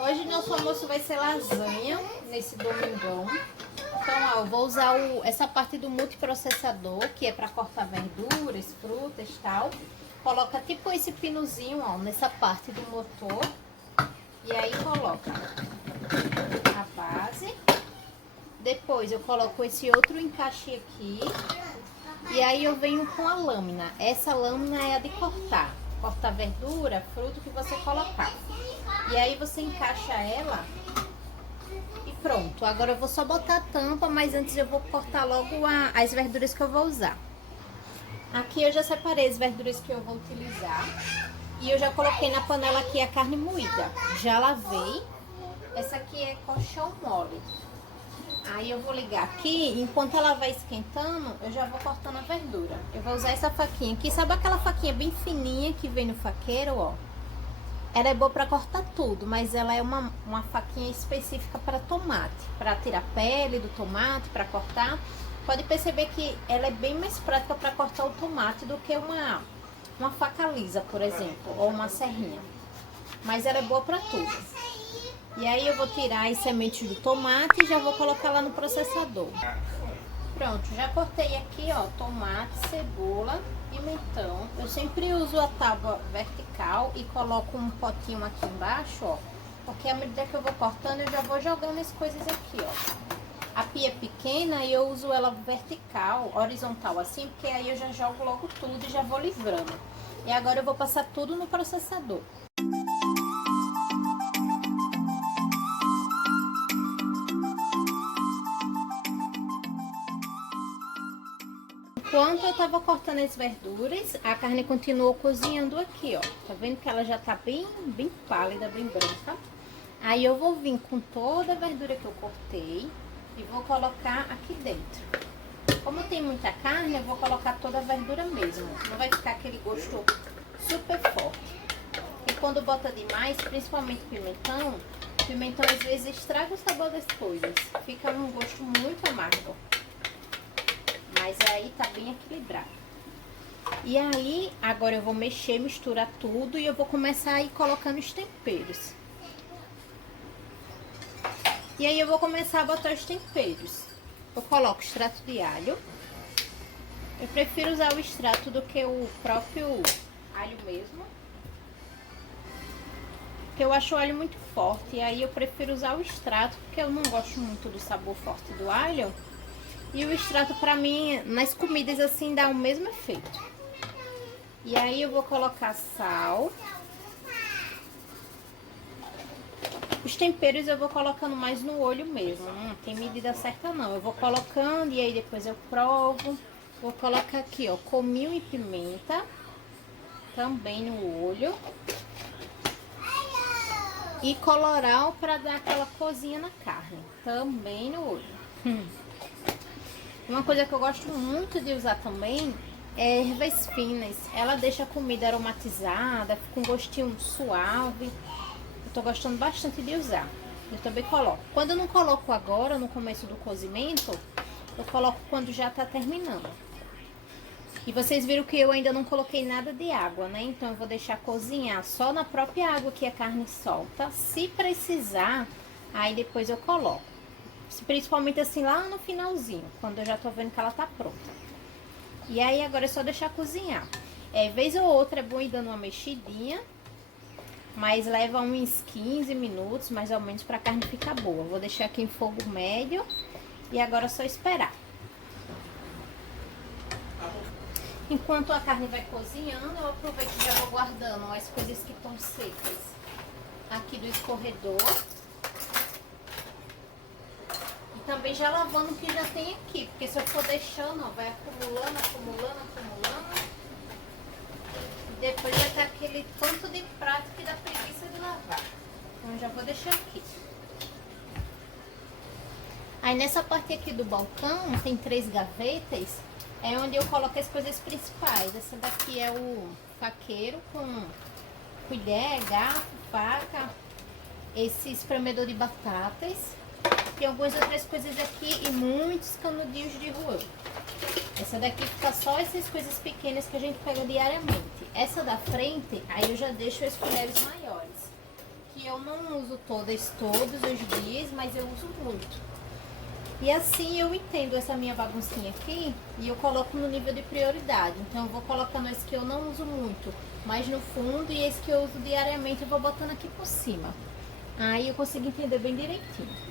Hoje nosso almoço vai ser lasanha, nesse domingão. Então, ó, eu vou usar essa parte do multiprocessador, que é para cortar verduras, frutas e tal. Coloca tipo esse pinozinho, ó, nessa parte do motor. E aí coloca a base. Depois eu coloco esse outro encaixe aqui. E aí eu venho com a lâmina. Essa lâmina é a de cortar. Cortar verdura, fruto que você colocar. E aí você encaixa ela e pronto. Agora eu vou só botar a tampa, mas antes eu vou cortar logo as verduras que eu vou usar. Aqui eu já separei as verduras que eu vou utilizar. E eu já coloquei na panela aqui a carne moída. Já lavei. Essa aqui é colchão mole. Aí eu vou ligar aqui, enquanto ela vai esquentando, eu já vou cortando a verdura. Eu vou usar essa faquinha aqui, sabe aquela faquinha bem fininha que vem no faqueiro, ó? Ela é boa pra cortar tudo, mas ela é uma faquinha específica para tomate. Para tirar a pele do tomate, para cortar. Pode perceber que ela é bem mais prática para cortar o tomate do que uma faca lisa, por exemplo, ou uma serrinha. Mas ela é boa para tudo. E aí eu vou tirar as sementes do tomate e já vou colocar lá no processador. Pronto, já cortei aqui, ó, tomate, cebola, pimentão. Eu sempre uso a tábua vertical e coloco um potinho aqui embaixo, ó. Porque à medida que eu vou cortando, eu já vou jogando as coisas aqui, ó. A pia é pequena e eu uso ela vertical, horizontal assim, porque aí eu já jogo logo tudo e já vou livrando. E agora eu vou passar tudo no processador. Enquanto eu tava cortando as verduras, a carne continuou cozinhando aqui, ó. Tá vendo que ela já tá bem pálida, bem branca. Aí eu vou vir com toda a verdura que eu cortei e vou colocar aqui dentro. Como tem muita carne, eu vou colocar toda a verdura mesmo. Não vai ficar aquele gosto super forte. E quando bota demais, principalmente pimentão às vezes estraga o sabor das coisas. Fica um gosto muito amargo. Mas aí tá bem equilibrado. E aí, agora eu vou mexer, misturar tudo e eu vou começar a ir colocando os temperos. E aí eu vou começar a botar os temperos. Eu coloco extrato de alho. Eu prefiro usar o extrato do que o próprio alho mesmo. Porque eu acho o alho muito forte. E aí eu prefiro usar o extrato, porque eu não gosto muito do sabor forte do alho. E o extrato pra mim, nas comidas assim, dá o mesmo efeito. E aí eu vou colocar sal. Os temperos eu vou colocando mais no olho mesmo. Não tem medida certa não. Eu vou colocando e aí depois eu provo. Vou colocar aqui, ó, cominho e pimenta. Também no olho. E colorau pra dar aquela cozinha na carne. Também no olho. Uma coisa que eu gosto muito de usar também é ervas finas. Ela deixa a comida aromatizada, fica um gostinho suave. Eu tô gostando bastante de usar. Eu também coloco. Quando eu não coloco agora, no começo do cozimento, eu coloco quando já tá terminando. E vocês viram que eu ainda não coloquei nada de água, né? Então eu vou deixar cozinhar só na própria água que a carne solta. Se precisar, aí depois eu coloco. Principalmente assim lá no finalzinho, quando eu já tô vendo que ela tá pronta. E aí agora é só deixar cozinhar. Vez ou outra é bom ir dando uma mexidinha, mas leva uns 15 minutos mais ou menos pra carne ficar boa. Vou deixar aqui em fogo médio e agora é só esperar. Enquanto a carne vai cozinhando, eu aproveito e já vou guardando as coisas que estão secas aqui do escorredor. Também já lavando o que já tem aqui, porque se eu for deixando, ó, vai acumulando. E depois vai estar aquele tanto de prato que dá preguiça de lavar. Então eu já vou deixar aqui. Aí nessa parte aqui do balcão, tem 3 gavetas, é onde eu coloco as coisas principais. Essa daqui é o faqueiro com colher, garfo, faca, esse espremedor de batatas. Tem algumas outras coisas aqui e muitos canudinhos de rua. Essa daqui fica só essas coisas pequenas que a gente pega diariamente. Essa da frente, aí eu já deixo as colheres maiores. que eu não uso todos os dias, mas eu uso muito. E assim eu entendo essa minha baguncinha aqui e eu coloco no nível de prioridade. Então eu vou colocando esse que eu não uso muito mais no fundo e esse que eu uso diariamente eu vou botando aqui por cima. Aí eu consigo entender bem direitinho.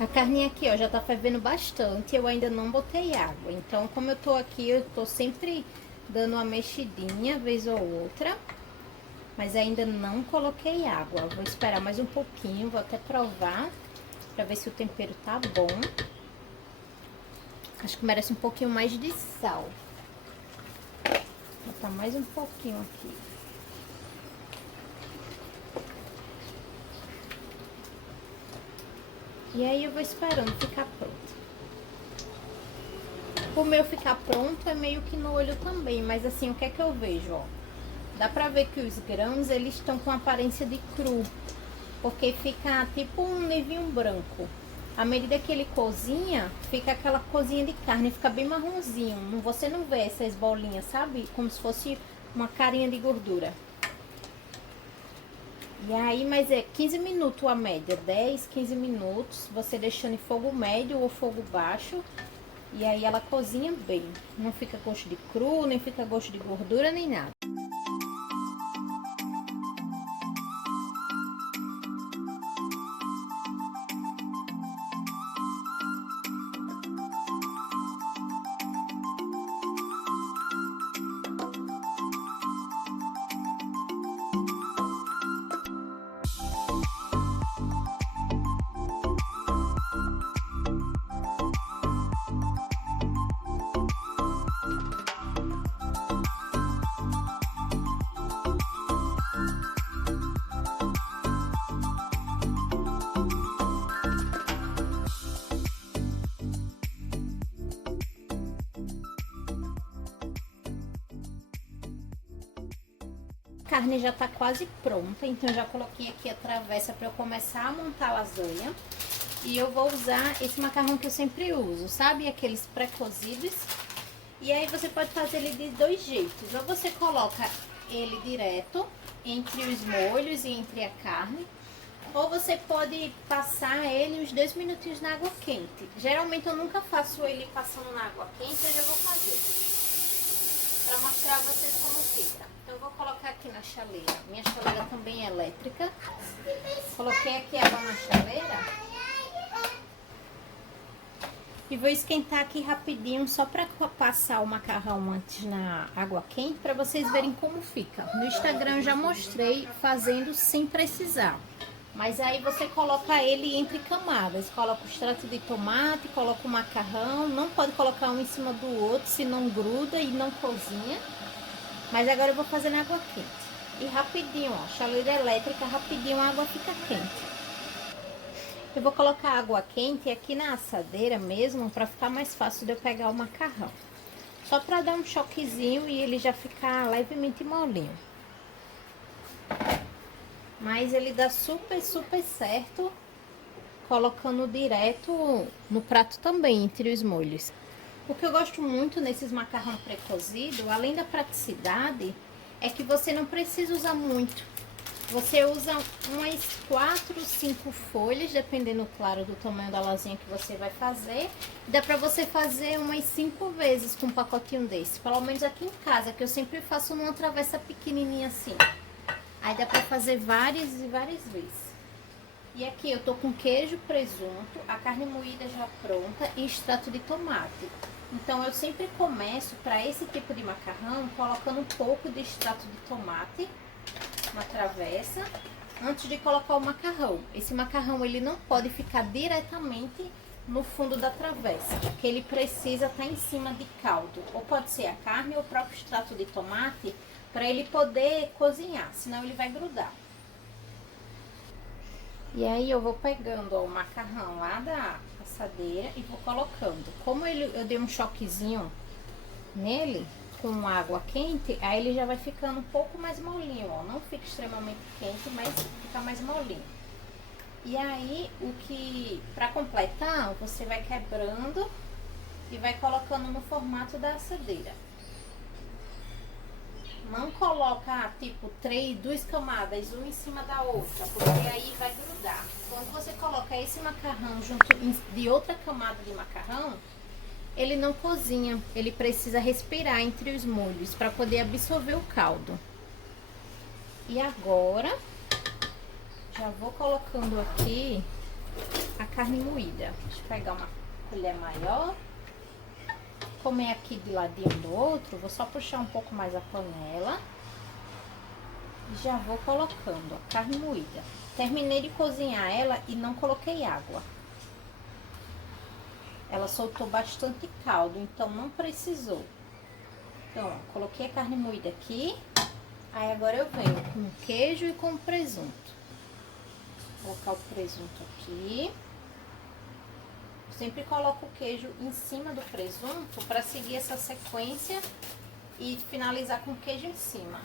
A carninha aqui, ó, já tá fervendo bastante, eu ainda não botei água. Então, como eu tô aqui, eu tô sempre dando uma mexidinha, vez ou outra. Mas ainda não coloquei água. Vou esperar mais um pouquinho, vou até provar, pra ver se o tempero tá bom. Acho que merece um pouquinho mais de sal. Vou botar mais um pouquinho aqui. E aí eu vou esperando ficar pronto. O meu ficar pronto é meio que no olho também, mas assim, o que é que eu vejo, ó? Dá pra ver que os grãos, eles estão com aparência de cru, porque fica tipo um nevinho branco. À medida que ele cozinha, fica aquela cozinha de carne, fica bem marronzinho. Você não vê essas bolinhas, sabe? Como se fosse uma carinha de gordura. E aí, mas é 15 minutos a média, 10, 15 minutos, você deixando em fogo médio ou fogo baixo. E aí ela cozinha bem, não fica gosto de cru, nem fica gosto de gordura, nem nada. A carne já tá quase pronta, então já coloquei aqui a travessa para eu começar a montar a lasanha. E eu vou usar esse macarrão que eu sempre uso, sabe? Aqueles pré-cozidos. E aí você pode fazer ele de dois jeitos. Ou você coloca ele direto entre os molhos e entre a carne. Ou você pode passar ele uns 2 minutinhos na água quente. Geralmente eu nunca faço ele passando na água quente, eu já vou fazer para mostrar a vocês como fica. Então eu vou colocar aqui na chaleira. Minha chaleira também é elétrica. Coloquei aqui água na chaleira. E vou esquentar aqui rapidinho, só para passar o macarrão antes na água quente, para vocês verem como fica. No Instagram eu já mostrei fazendo sem precisar. Mas aí você coloca ele entre camadas. Coloca o extrato de tomate, coloca o macarrão. Não pode colocar um em cima do outro, senão gruda e não cozinha. Mas agora eu vou fazer na água quente. E rapidinho, ó, chaleira elétrica, rapidinho a água fica quente. Eu vou colocar água quente aqui na assadeira mesmo, para ficar mais fácil de eu pegar o macarrão. Só para dar um choquezinho e ele já ficar levemente molinho. Mas ele dá super certo colocando direto no prato também, entre os molhos. O que eu gosto muito nesses macarrão pré-cozido, além da praticidade, é que você não precisa usar muito. Você usa umas 4, 5 folhas, dependendo, claro, do tamanho da lasanha que você vai fazer. Dá pra você fazer umas 5 vezes com um pacotinho desse. Pelo menos aqui em casa, que eu sempre faço numa travessa pequenininha assim. Aí dá pra fazer várias e várias vezes. E aqui eu tô com queijo, presunto, a carne moída já pronta e extrato de tomate. Então eu sempre começo para esse tipo de macarrão colocando um pouco de extrato de tomate na travessa antes de colocar o macarrão. Esse macarrão ele não pode ficar diretamente no fundo da travessa, porque ele precisa estar em cima de caldo. Ou pode ser a carne ou o próprio extrato de tomate, para ele poder cozinhar, senão ele vai grudar. E aí eu vou pegando, ó, o macarrão lá da assadeira e vou colocando. Como eu dei um choquezinho nele com água quente, aí ele já vai ficando um pouco mais molinho, ó. Não fica extremamente quente, mas fica mais molinho. E aí, pra completar, você vai quebrando e vai colocando no formato da assadeira. Não coloca, tipo, duas camadas, uma em cima da outra, porque aí vai grudar. Quando você coloca esse macarrão junto de outra camada de macarrão, ele não cozinha, ele precisa respirar entre os molhos para poder absorver o caldo. E agora, já vou colocando aqui a carne moída. Deixa eu pegar uma colher maior. Como é aqui de ladinho do outro, vou só puxar um pouco mais a panela. E já vou colocando a carne moída. Terminei de cozinhar ela e não coloquei água. Ela soltou bastante caldo, então não precisou. Então, ó, coloquei a carne moída aqui. Aí agora eu venho com o queijo e com o presunto. Vou colocar o presunto aqui. Sempre coloco o queijo em cima do presunto para seguir essa sequência e finalizar com o queijo em cima.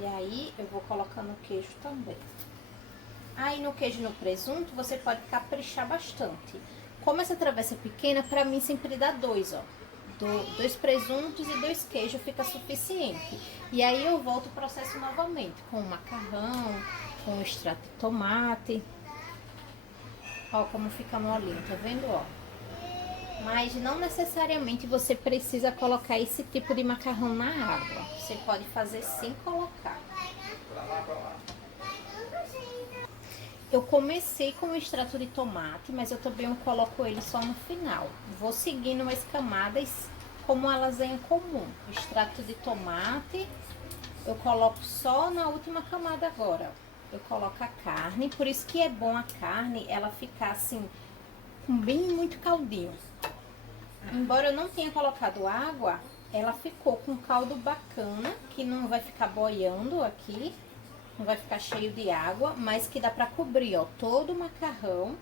E aí eu vou colocando o queijo também. Aí no queijo e no presunto você pode caprichar bastante. Como essa travessa é pequena, para mim sempre dá dois, ó. Dois presuntos e dois queijos fica suficiente. E aí eu volto o processo novamente com o macarrão, com o extrato de tomate. Ó como fica molinho, tá vendo, ó? Mas não necessariamente você precisa colocar esse tipo de macarrão na água. Você pode fazer sem colocar. Eu comecei com o extrato de tomate, mas eu também coloco ele só no final. Vou seguindo as camadas como a lasanha comum. O extrato de tomate eu coloco só na última camada agora. Eu coloco a carne, por isso que é bom a carne ela ficar assim, com bem muito caldinho. Embora eu não tenha colocado água, ela ficou com um caldo bacana, que não vai ficar boiando aqui, não vai ficar cheio de água, mas que dá pra cobrir, ó, todo o macarrão,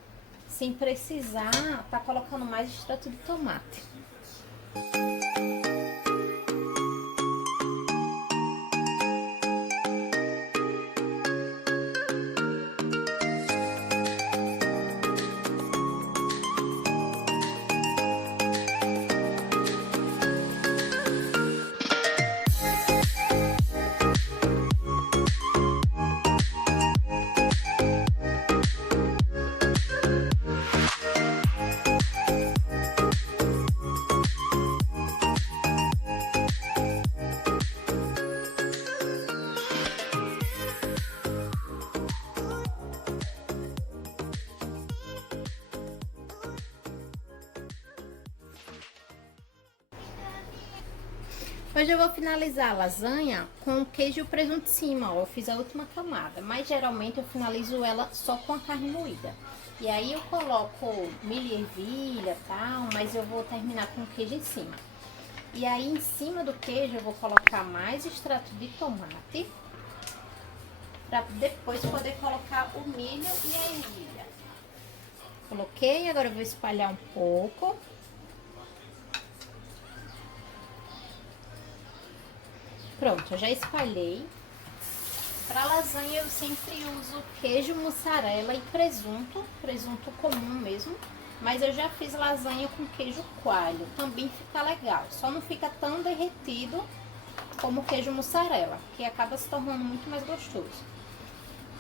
sem precisar tá colocando mais extrato de tomate. Hoje eu vou finalizar a lasanha com o queijo e o presunto em cima, ó. Eu fiz a última camada, mas geralmente eu finalizo ela só com a carne moída. E aí eu coloco milho e ervilha e tal, mas eu vou terminar com o queijo em cima. E aí em cima do queijo eu vou colocar mais extrato de tomate, para depois poder colocar o milho e a ervilha. Coloquei, agora eu vou espalhar um pouco. Pronto, eu já espalhei. Para lasanha eu sempre uso queijo, mussarela e presunto comum mesmo. Mas eu já fiz lasanha com queijo coalho, também fica legal. Só não fica tão derretido como o queijo mussarela, que acaba se tornando muito mais gostoso.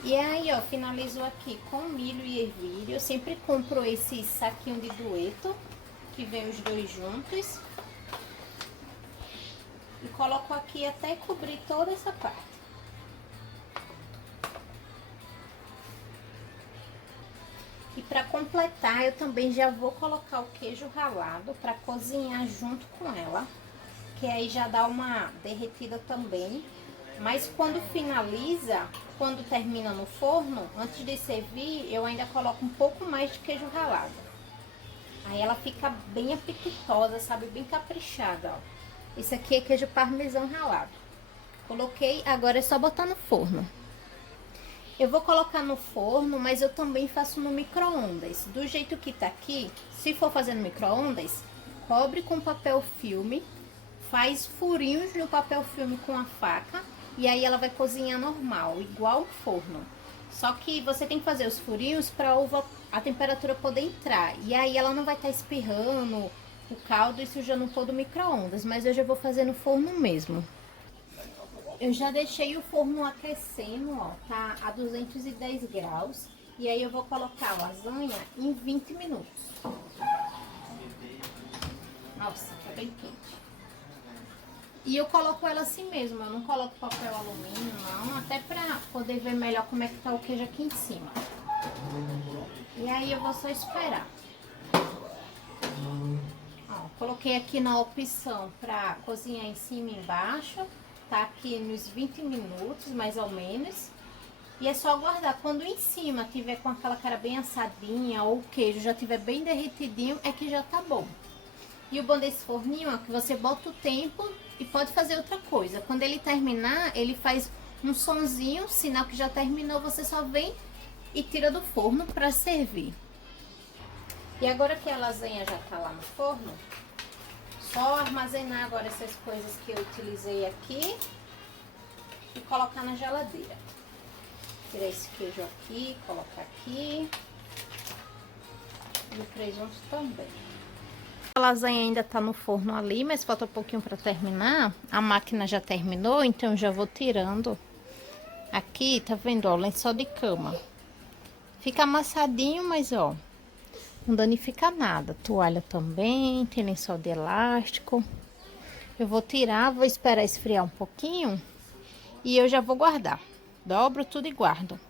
E aí, ó, finalizo aqui com milho e ervilha. Eu sempre compro esse saquinho de dueto, que vem os dois juntos. E coloco aqui até cobrir toda essa parte. E para completar, eu também já vou colocar o queijo ralado para cozinhar junto com ela. Que aí já dá uma derretida também. Mas quando finaliza, quando termina no forno, antes de servir, eu ainda coloco um pouco mais de queijo ralado. Aí ela fica bem apetitosa, sabe? Bem caprichada, ó. Esse aqui é queijo parmesão ralado. Coloquei, agora é só botar no forno. Eu vou colocar no forno, mas eu também faço no micro-ondas. Do jeito que tá aqui, se for fazer no micro-ondas, cobre com papel filme, faz furinhos no papel filme com a faca e aí ela vai cozinhar normal, igual o forno. Só que você tem que fazer os furinhos para a temperatura poder entrar. E aí ela não vai estar espirrando o caldo e sujando todo o micro-ondas, mas eu já vou fazer no forno mesmo. Eu já deixei o forno aquecendo, ó, tá a 210 graus. E aí eu vou colocar a lasanha em 20 minutos. Nossa, tá bem quente. E eu coloco ela assim mesmo, eu não coloco papel alumínio, não. Até pra poder ver melhor como é que tá o queijo aqui em cima. E aí eu vou só esperar. Ó, coloquei aqui na opção pra cozinhar em cima e embaixo. Tá aqui nos 20 minutos, mais ou menos. E é só guardar. Quando em cima tiver com aquela cara bem assadinha ou o queijo já tiver bem derretidinho, é que já tá bom. E o bom desse forninho, ó, que você bota o tempo e pode fazer outra coisa. Quando ele terminar, ele faz um sonzinho, sinal que já terminou, você só vem e tira do forno pra servir. E agora que a lasanha já tá lá no forno, só armazenar agora essas coisas que eu utilizei aqui e colocar na geladeira. Tirar esse queijo aqui, colocar aqui. E o presunto também. A lasanha ainda tá no forno ali, mas falta um pouquinho para terminar. A máquina já terminou, então eu já vou tirando. Aqui, tá vendo, ó, lençol de cama. Fica amassadinho, mas ó, não danifica nada. Toalha também, tem lençol de elástico. Eu vou tirar, vou esperar esfriar um pouquinho e eu já vou guardar. Dobro tudo e guardo.